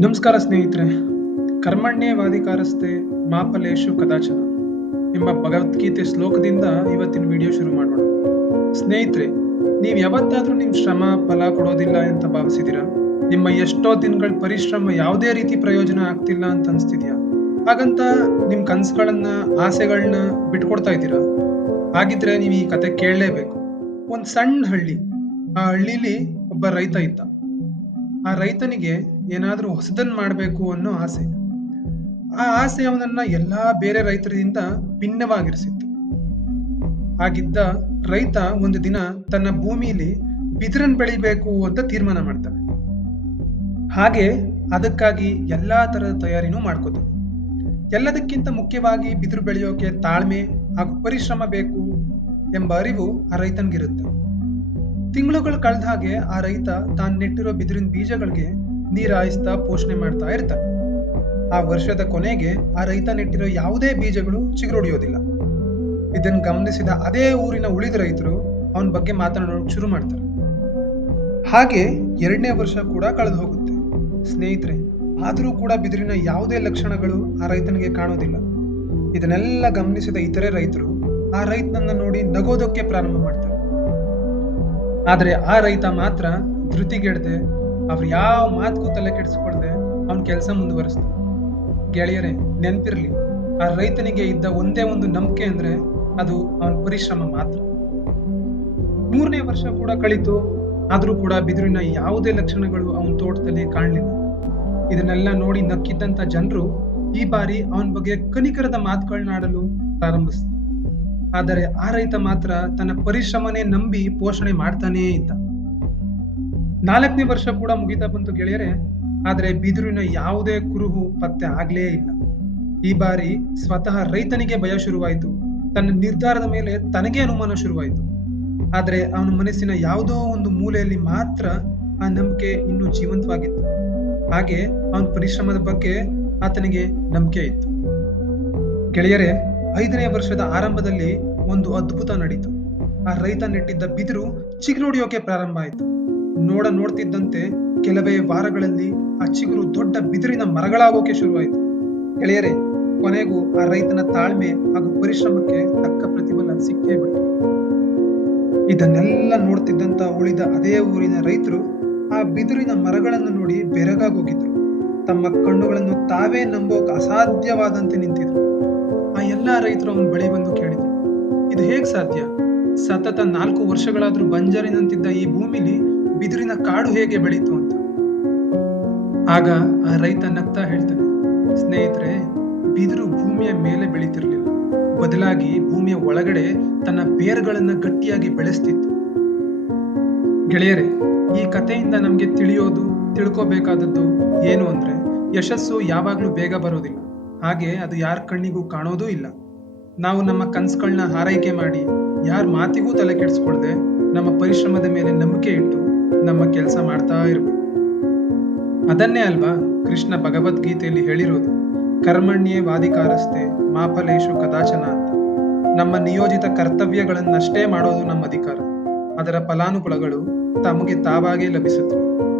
ನಮಸ್ಕಾರ ಸ್ನೇಹಿತರೆ ಕರ್ಮಣ್ಯೇ ವಾದಿಕಾರಸ್ತೆ ಮಾಪಲೇಶು ಕದಾಚನ ಎಂಬ ಭಗವದ್ಗೀತೆ ಶ್ಲೋಕದಿಂದ ಇವತ್ತಿನ ವಿಡಿಯೋ ಶುರು ಮಾಡೋಣ. ಸ್ನೇಹಿತರೆ, ನೀವು ಯಾವತ್ತಾದರೂ ನಿಮ್ಮ ಶ್ರಮ, ಫಲ ಕೊಡೋದಿಲ್ಲ ಅಂತ ಭಾವಿಸಿದ್ದೀರಾ? ನಿಮ್ಮ ಎಷ್ಟೋ ದಿನಗಳ ಪರಿಶ್ರಮ ಯಾವುದೇ ರೀತಿ ಪ್ರಯೋಜನ ಆಗ್ತಿಲ್ಲ ಅಂತ ಅನ್ಸ್ತಿದ್ಯಾ? ಹಾಗಂತ ನಿಮ್ಮ ಕನಸುಗಳನ್ನ ಆಸೆಗಳನ್ನ ಬಿಟ್ಕೊಡ್ತಾ ಇದ್ದೀರಾ? ಹಾಗಿದ್ರೆ ನೀವು ಈ ಕತೆ ಕೇಳಲೇಬೇಕು. ಒಂದು ಸಣ್ಣ ಹಳ್ಳಿ, ಆ ಹಳ್ಳಿಲಿ ಒಬ್ಬ ರೈತ ಇದ್ದ. ಆ ರೈತನಿಗೆ ಏನಾದ್ರೂ ಹೊಸದನ್ನು ಮಾಡಬೇಕು ಅನ್ನೋ ಆಸೆ. ಆ ಆಸೆ ಅವನನ್ನ ಎಲ್ಲಾ ಬೇರೆ ರೈತರಿಂದ ಭಿನ್ನವಾಗಿರಿಸಿತ್ತು. ಹಾಗಿದ್ದ ರೈತ ಒಂದು ದಿನ ತನ್ನ ಭೂಮಿಲಿ ಬಿದಿರನ್ ಬೆಳಿಬೇಕು ಅಂತ ತೀರ್ಮಾನ ಮಾಡ್ತಾನೆ. ಹಾಗೆ ಅದಕ್ಕಾಗಿ ಎಲ್ಲಾ ತರದ ತಯಾರಿನೂ ಮಾಡ್ಕೋತಾನೆ. ಎಲ್ಲದಕ್ಕಿಂತ ಮುಖ್ಯವಾಗಿ ಬಿದಿರು ಬೆಳೆಯೋಕೆ ತಾಳ್ಮೆ ಹಾಗೂ ಪರಿಶ್ರಮ ಬೇಕು ಎಂಬ ಅರಿವು ಆ ರೈತನಿಗಿರುತ್ತೆ. ತಿಂಗಳುಗಳು ಕಳೆದ ಹಾಗೆ ಆ ರೈತ ತಾನು ನೆಟ್ಟಿರೋ ಬಿದಿರಿನ ಬೀಜಗಳಿಗೆ ನೀರು ಹಾಯಿಸ್ತಾ ಪೋಷಣೆ ಮಾಡ್ತಾ ಇರ್ತಾನೆ ಆ ವರ್ಷದ ಕೊನೆಗೆ ಆ ರೈತ ನೆಟ್ಟಿರೋ ಯಾವುದೇ ಬೀಜಗಳು ಚಿಗುರೊಡೆಯೋದಿಲ್ಲ ಇದನ್ನು ಗಮನಿಸಿದ ಅದೇ ಊರಿನ ಉಳಿದ ರೈತರು ಅವನ ಬಗ್ಗೆ ಮಾತನಾಡೋಕೆ ಶುರು ಮಾಡ್ತಾರೆ. ಹಾಗೆ ಎರಡನೇ ವರ್ಷ ಕೂಡ ಕಳೆದು ಹೋಗುತ್ತೆ. ಸ್ನೇಹಿತರೆ, ಆದರೂ ಕೂಡ ಬಿದಿರಿನ ಯಾವುದೇ ಲಕ್ಷಣಗಳು ಆ ರೈತನಿಗೆ ಕಾಣೋದಿಲ್ಲ. ಇದನ್ನೆಲ್ಲ ಗಮನಿಸಿದ ಇತರೆ ರೈತರು ಆ ರೈತನನ್ನ ನೋಡಿ ನಗೋದಕ್ಕೆ ಪ್ರಾರಂಭ ಮಾಡ್ತಾರೆ. ಆದರೆ ಆ ರೈತ ಮಾತ್ರ ಧೃತಿಗೆಡದೆ ಅವ್ರು ಯಾವ ಮಾತಕ್ಕೂ ತಲೆ ಕೆಡಿಸ್ಕೊಳ್ದೆ ಅವನ ಕೆಲಸ ಮುಂದುವರಿಸ್ತು ಗೆಳೆಯರೇ, ನೆನ್ಪಿರ್ಲಿ, ಆ ರೈತನಿಗೆ ಇದ್ದ ಒಂದೇ ಒಂದು ನಂಬಿಕೆ ಅಂದ್ರೆ ಅದು ಅವನ ಪರಿಶ್ರಮ ಮಾತ್ರ. ಮೂರನೇ ವರ್ಷ ಕೂಡ ಕಳೀತು, ಆದ್ರೂ ಕೂಡ ಬಿದಿರಿನ ಯಾವುದೇ ಲಕ್ಷಣಗಳು ಅವನ ತೋಟದಲ್ಲಿ ಕಾಣಲಿಲ್ಲ. ಇದನ್ನೆಲ್ಲ ನೋಡಿ ನಕ್ಕಿದ್ದಂತ ಜನರು ಈ ಬಾರಿ ಅವನ ಬಗ್ಗೆ ಕನಿಕರದ ಮಾತುಗಳನ್ನ ಆಡಲು ಪ್ರಾರಂಭಿಸಿದ್ರು ಆದರೆ ಆ ರೈತ ಮಾತ್ರ ತನ್ನ ಪರಿಶ್ರಮನೇ ನಂಬಿ ಪೋಷಣೆ ಮಾಡ್ತಾನೇ ಇದ್ದ. ನಾಲ್ಕನೇ ವರ್ಷ ಕೂಡ ಮುಗಿತಾ ಬಂತು ಗೆಳೆಯರೆ, ಆದರೆ ಬಿದಿರಿನ ಯಾವುದೇ ಕುರುಹು ಪತ್ತೆ ಆಗ್ಲೇ ಇಲ್ಲ. ಈ ಬಾರಿ ಸ್ವತಃ ರೈತನಿಗೆ ಭಯ ಶುರುವಾಯಿತು. ತನ್ನ ನಿರ್ಧಾರದ ಮೇಲೆ ತನಗೆ ಅನುಮಾನ ಶುರುವಾಯಿತು. ಆದರೆ ಅವನ ಮನಸ್ಸಿನ ಯಾವುದೋ ಒಂದು ಮೂಲೆಯಲ್ಲಿ ಮಾತ್ರ ಆ ನಂಬಿಕೆ ಇನ್ನೂ ಜೀವಂತವಾಗಿತ್ತು. ಹಾಗೆ ಅವನ ಪರಿಶ್ರಮದ ಬಗ್ಗೆ ಆತನಿಗೆ ನಂಬಿಕೆ ಇತ್ತು. ಗೆಳೆಯರೆ, ಐದನೇ ವರ್ಷದ ಆರಂಭದಲ್ಲಿ ಒಂದು ಅದ್ಭುತ ನಡೀತು. ಆ ರೈತ ನೆಟ್ಟಿದ್ದ ಬಿದಿರು ಚಿಗುರೊಡೆಯೋಕೆ ಪ್ರಾರಂಭ ಆಯಿತು. ನೋಡ ನೋಡ್ತಿದ್ದಂತೆ ಕೆಲವೇ ವಾರಗಳಲ್ಲಿ ಆ ಚಿಗುರು ದೊಡ್ಡ ಬಿದಿರಿನ ಮರಗಳಾಗೋಕೆ ಶುರುವಾಯಿತು. ಗೆಳೆಯರೆ ಕೊನೆಗೂ ಆ ರೈತನ ತಾಳ್ಮೆ ಹಾಗೂ ಪರಿಶ್ರಮಕ್ಕೆ ತಕ್ಕ ಪ್ರತಿಫಲ ಸಿಕ್ಕೇ ಬಿಡ್ತು. ಇದನ್ನೆಲ್ಲ ನೋಡ್ತಿದ್ದಂತ ಉಳಿದ ಅದೇ ಊರಿನ ರೈತರು ಆ ಬಿದಿರಿನ ಮರಗಳನ್ನು ನೋಡಿ ಬೆರಗಾಗೋಗಿದ್ರು. ತಮ್ಮ ಕಣ್ಣುಗಳನ್ನು ತಾವೇ ನಂಬೋಕೆ ಅಸಾಧ್ಯವಾದಂತೆ ನಿಂತಿದ್ರು. ಆ ಎಲ್ಲಾ ರೈತರು ಅವನ ಬಳಿ ಬಂದು ಕೇಳಿದ್ರು, ಇದು ಹೇಗ್ ಸಾಧ್ಯ? ಸತತ ನಾಲ್ಕು ವರ್ಷಗಳಾದ್ರೂ ಬಂಜರಿನಂತಿದ್ದ ಈ ಭೂಮಿಲಿ ಬಿದಿರಿನ ಕಾಡು ಹೇಗೆ ಬೆಳೀತು ಅಂತ. ಆಗ ಆ ರೈತ ನಗ್ತಾ ಹೇಳ್ತಾನೆ, ಸ್ನೇಹಿತರೆ, ಬಿದಿರು ಭೂಮಿಯ ಮೇಲೆ ಬೆಳೀತಿರ್ಲಿಲ್ಲ. ಬದಲಾಗಿ ಭೂಮಿಯ ಒಳಗಡೆ ತನ್ನ ಬೇರುಗಳನ್ನ ಗಟ್ಟಿಯಾಗಿ ಬೆಳೆಸ್ತಿತ್ತು. ಗೆಳೆಯರೆ, ಈ ಕಥೆಯಿಂದ ನಮ್ಗೆ ತಿಳಿಯೋದು, ತಿಳ್ಕೋಬೇಕಾದದ್ದು ಏನು ಅಂದ್ರೆ, ಯಶಸ್ಸು ಯಾವಾಗ್ಲೂ ಬೇಗ ಬರೋದಿಲ್ಲ. ಹಾಗೆ ಅದು ಯಾರ ಕಣ್ಣಿಗೂ ಕಾಣೋದೂ ಇಲ್ಲ. ನಾವು ನಮ್ಮ ಕನ್ಸುಗಳನ್ನ ಹಾರೈಕೆ ಮಾಡಿ, ಯಾರ ಮಾತಿಗೂ ತಲೆ ಕೆಡಿಸ್ಕೊಳ್ದೆ, ನಮ್ಮ ಪರಿಶ್ರಮದ ಮೇಲೆ ನಂಬಿಕೆ ಇಟ್ಟು ನಮ್ಮ ಕೆಲಸ ಮಾಡ್ತಾ ಇರಬೇಕು ಅದನ್ನೇ ಅಲ್ವಾ? ಕೃಷ್ಣ ಭಗವದ್ಗೀತೆಯಲ್ಲಿ ಹೇಳಿರೋದು. ಕರ್ಮಣ್ಯೇ ವಾದಿಕಾರಸ್ಥೆ ಮಾಪಲೇಶು ಕದಾಚನ ನಮ್ಮ ನಿಯೋಜಿತ ಕರ್ತವ್ಯಗಳನ್ನಷ್ಟೇ ಮಾಡೋದು ನಮ್ಮ ಅಧಿಕಾರ. ಅದರ ಫಲಾನುಕೂಲಗಳು ತಮಗೆ ತಾವಾಗೇ ಲಭಿಸುತ್ತವೆ.